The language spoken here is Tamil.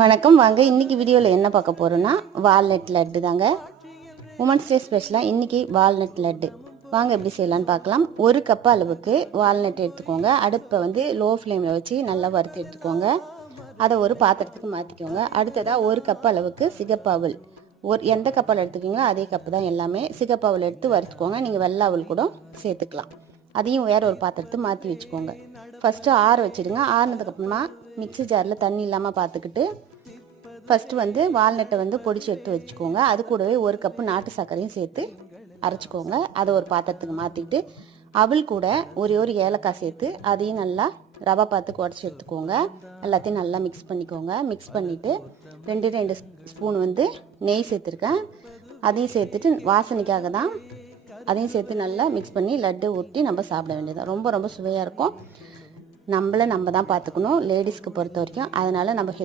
வணக்கம். வாங்க இன்றைக்கி வீடியோவில் என்ன பார்க்க போகிறோன்னா வால்நட் லட்டு தாங்க. உமன்ஸ் டே ஸ்பெஷலாக இன்றைக்கி வால்நட் லட்டு வாங்க எப்படி செய்யலான்னு பார்க்கலாம். ஒரு கப் அளவுக்கு வால்நட் எடுத்துக்கோங்க. அடுப்பை வந்து லோ ஃப்ளேமில் வச்சு நல்லா வறுத்து எடுத்துக்கோங்க. அதை ஒரு பாத்திரத்துக்கு மாற்றிக்கோங்க. அடுத்ததாக ஒரு கப் அளவுக்கு சிகப்பாவல், எந்த கப்பால் எடுத்துக்கிங்களோ அதே கப்பு தான் எல்லாமே. சிகப்பாவல் எடுத்து வறுத்துக்கோங்க. நீங்கள் வெள்ளை அவல் கூட சேர்த்துக்கலாம். அதையும் வேற ஒரு பாத்திரத்தை மாற்றி வச்சுக்கோங்க. ஃபஸ்ட்டு ஆற வச்சுடுங்க. ஆறுனதுக்கப்புறமா மிக்ஸி ஜாரில் தண்ணி இல்லாமல் பார்த்துக்கிட்டு ஃபஸ்ட்டு வந்து வால்நட்டை வந்து பொடிச்சு எடுத்து வச்சுக்கோங்க. அது கூடவே ஒரு கப்பு நாட்டு சர்க்கரையும் சேர்த்து அரைச்சிக்கோங்க. அதை ஒரு பாத்திரத்துக்கு மாற்றிக்கிட்டு அவல் கூட ஒரு ஏலக்காய் சேர்த்து அதையும் நல்லா ரவா பார்த்து உடச்சி எடுத்துக்கோங்க. எல்லாத்தையும் நல்லா மிக்ஸ் பண்ணிக்கோங்க. மிக்ஸ் பண்ணிவிட்டு ரெண்டு ஸ்பூன் வந்து நெய் சேர்த்துருக்கேன். அதையும் சேர்த்துட்டு வாசனைக்காக தான் அதையும் சேர்த்து நல்லா மிக்ஸ் பண்ணி லட்டு ஊற்றி நம்ம சாப்பிட வேண்டியது. ரொம்ப சுவையாக இருக்கும். நம்ம தான் பார்த்துக்கணும் லேடிஸ்க்கு பொறுத்த வரைக்கும். அதனால் நம்ம